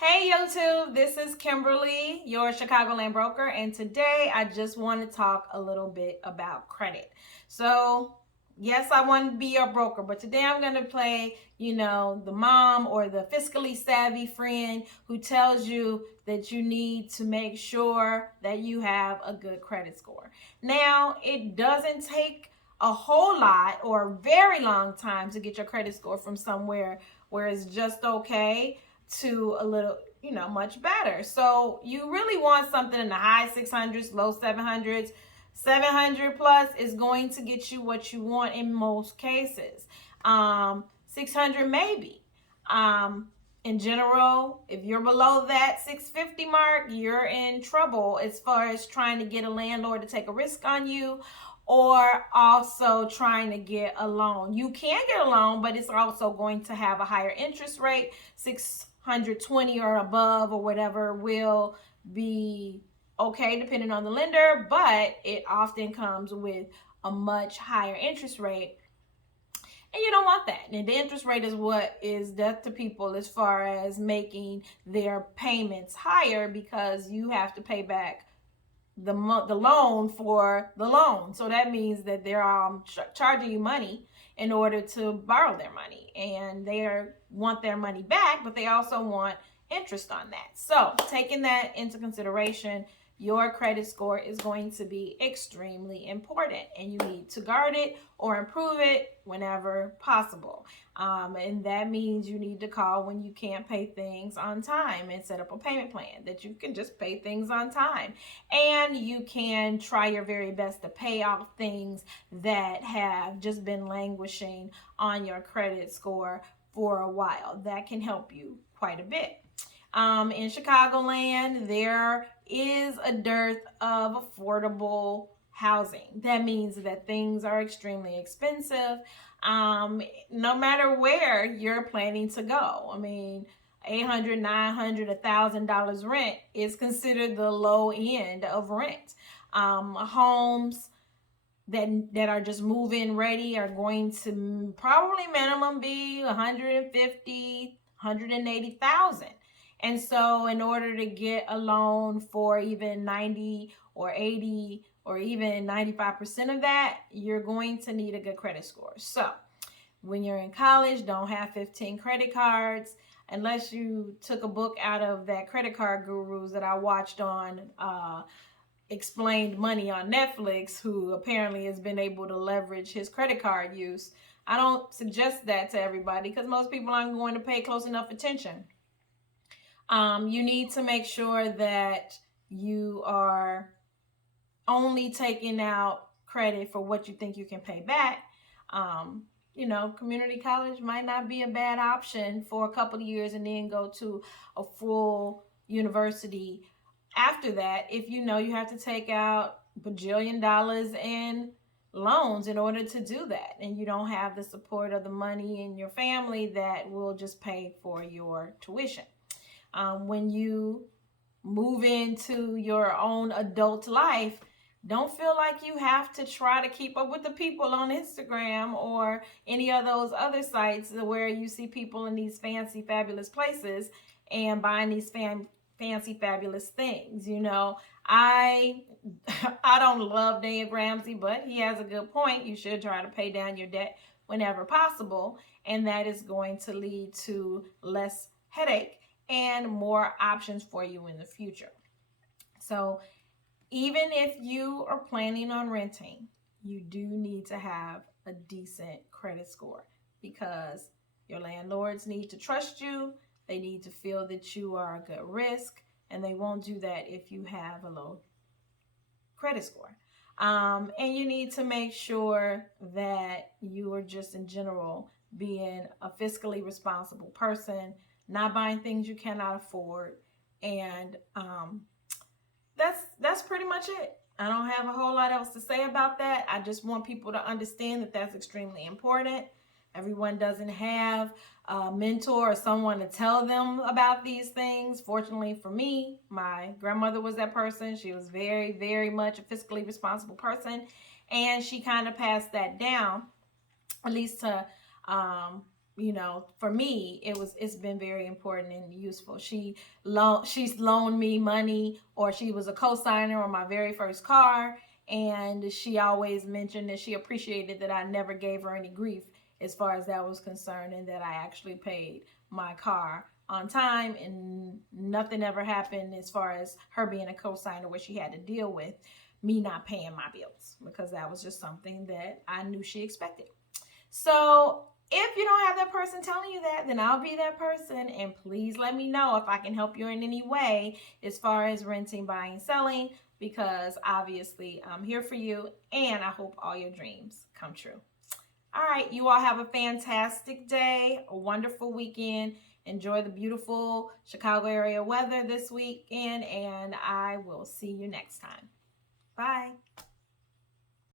Hey YouTube, this is Kimberly, your Chicagoland broker, and today I just want to talk a little bit about credit. So, yes, I want to be your broker, but today I'm going to play, the mom or the fiscally savvy friend who tells you that you need to make sure that you have a good credit score. Now, it doesn't take a whole lot or a very long time to get your credit score from somewhere where it's just okay to a little, much better. So you really want something in the high 600s, low 700s. 700 plus is going to get you what you want in most cases. 600 maybe. In general, if you're below that 650 mark, you're in trouble as far as trying to get a landlord to take a risk on you or also trying to get a loan. You can get a loan, but it's also going to have a higher interest rate. 620 or above or whatever will be okay depending on the lender, but it often comes with a much higher interest rate, and you don't want that. And the interest rate is what is death to people as far as making their payments higher, because you have to pay back the loan for the loan. So that means that they're charging you money in order to borrow their money, and want their money back, but they also want interest on that. So taking that into consideration, your credit score is going to be extremely important, and you need to guard it or improve it whenever possible. And that means you need to call when you can't pay things on time and set up a payment plan that you can just pay things on time. And you can try your very best to pay off things that have just been languishing on your credit score for a while. That can help you quite a bit. In Chicagoland, there is a dearth of affordable housing. That means that things are extremely expensive, no matter where you're planning to go. I mean, $800, $900, $1,000 rent is considered the low end of rent. Homes that are just move-in ready are going to probably minimum be 150, 180,000. And so in order to get a loan for even 90 or 80 or even 95% of that, you're going to need a good credit score. So when you're in college, don't have 15 credit cards unless you took a book out of that credit card gurus that I watched on Explained Money on Netflix, who apparently has been able to leverage his credit card use. I don't suggest that to everybody because most people aren't going to pay close enough attention. You need to make sure that you are only taking out credit for what you think you can pay back. Community college might not be a bad option for a couple of years and then go to a full university after that, if you know you have to take out bajillion dollars in loans in order to do that, and you don't have the support of the money in your family that will just pay for your tuition. When you move into your own adult life, don't feel like you have to try to keep up with the people on Instagram or any of those other sites where you see people in these fancy, fabulous places and buying these fancy, fabulous things. I I don't love Dave Ramsey, but he has a good point. You should try to pay down your debt whenever possible, and that is going to lead to less headache and more options for you in the future. So even if you are planning on renting, you do need to have a decent credit score, because your landlords need to trust you. They need to feel that you are a good risk, and they won't do that if you have a low credit score. And you need to make sure that you are just in general being a fiscally responsible person, not buying things you cannot afford, and that's pretty much it. I don't have a whole lot else to say about that. I just want people to understand that that's extremely important. Everyone doesn't have a mentor or someone to tell them about these things. Fortunately for me, my grandmother was that person. She was very, very much a fiscally responsible person, and she kind of passed that down, at least to you know, for me, it's been very important and useful. She's loaned me money, or she was a co-signer on my very first car, and she always mentioned that she appreciated that I never gave her any grief as far as that was concerned, and that I actually paid my car on time, and nothing ever happened as far as her being a co-signer where she had to deal with me not paying my bills, because that was just something that I knew she expected. So if you don't have that person telling you that, then I'll be that person. And please let me know if I can help you in any way as far as renting, buying, selling, because obviously I'm here for you, and I hope all your dreams come true. All right, you all have a fantastic day, a wonderful weekend. Enjoy the beautiful Chicago area weather this weekend, and I will see you next time. Bye.